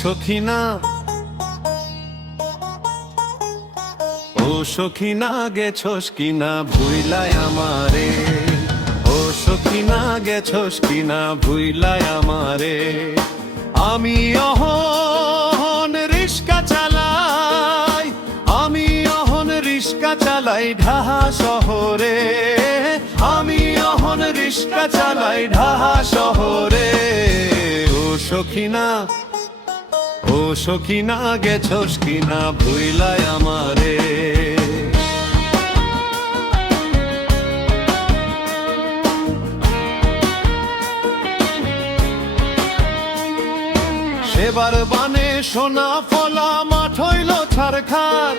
সখিনা ও সখিনা গেছস কিনা ভুইলাই আমারে, ও সখিনা গেছস কিনা ভুইলাই আমারে। আমি অহন রিস্কা চালাই, আমি অহন রিস্কা চালাই ঢাহা শহরে, আমি অহন রিস্কা চালাই ঢাহা শহরে। ও সখিনা ও সখিনা গেছস কিনা ভুইলাই আমারে। সেবার বানে সোনা ফলা মাঠ হইল ছারখার,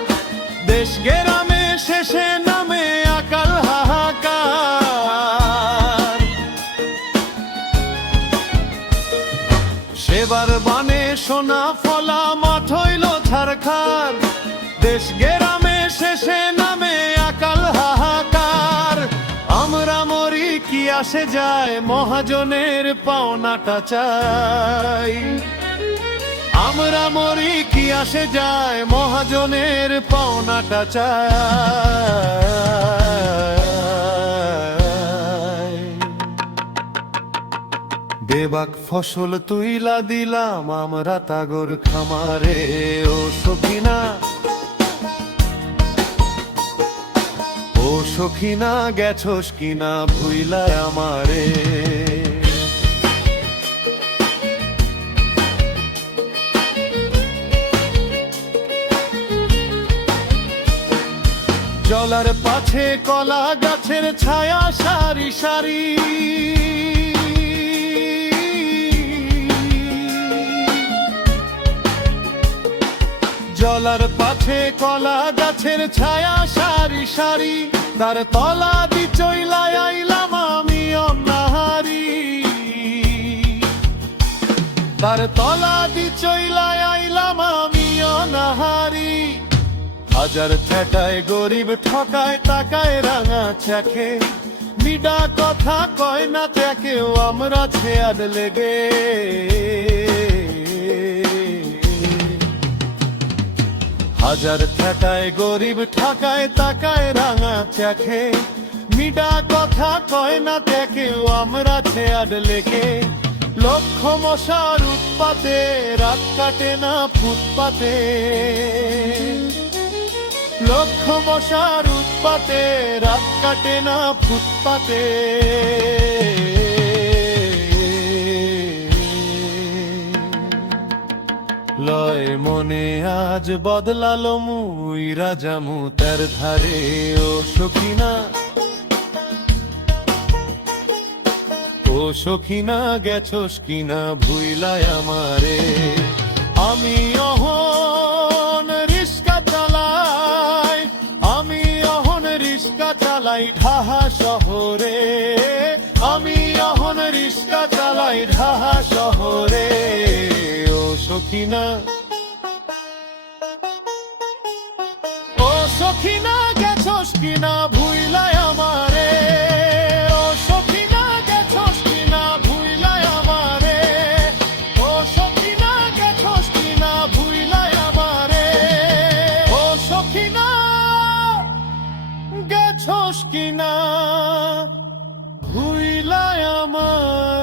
দেশ গেরামে শেষে নামে আকাল হাহাকার। সেবার বানে সোনা ফলা মাঠ হইল ছারখার, দেশ গেরামে শেষে নামে আকাল হাহাকার। আমরা মরি কি আসে যায় মহাজনের পাওনাটা চাই, আমরা মরি কি আসে যায় মহাজনের পাওনাটা চাই। বেবাক ফসল তুইলা দিলাম আমরা তাগর খামারে, ও সখিনা ও সখিনা গেছস কিনা ভুইলাই আমারে। জলার পাছে কলা গাছের ছায়া সারি সারি, জলার পাছে কলা গাছের ছায়া সারি সারি, তার তলা দি চইলাই আইলাম আমি অনাহারি, তার তলা দি চইলাই আইলাম আমি অনাহারি। হাজার ঠেটায় গরিব ঠকায় টাকায় রাঙা চাখে, মিডা কথা কয় না চাকেও আমরা ছেয়াদ লেগে। হাজার ঠেটায় গরিব ঠকায় টাকায় রাঙা চাখে, মিডা কথা কয় না চাকেও আমরা ছেয়াদ লেগে। লক্ষ মশার উৎপাতে রাত কাটে না ফুটপাতে, লক্ষ মশার উৎপাতে রাত কাটে না ফুটপাতে। লয় মনে আজ বদলালো মুই রাজামু তার ধারে, ও সখিনা ও সখিনা গেছস কিনা ভুইলাই আমারে। আমি অহন রিস্কা চালাই, আমি অহন রিস্কা চালাই ঢাহা শহরে, আমি অহন রিস্কা চালাই ঢাহা শহরে। ও সখিনা ও সখিনা গেছস কিনা ভুইলাই আমারে, ও সখিনা গেছস কিনা ভুইলাই আমারে, ও সখিনা গেছস কিনা ভুইলাই আমারে, ও সখিনা গেছস কিনা ভুইলাই আমারে।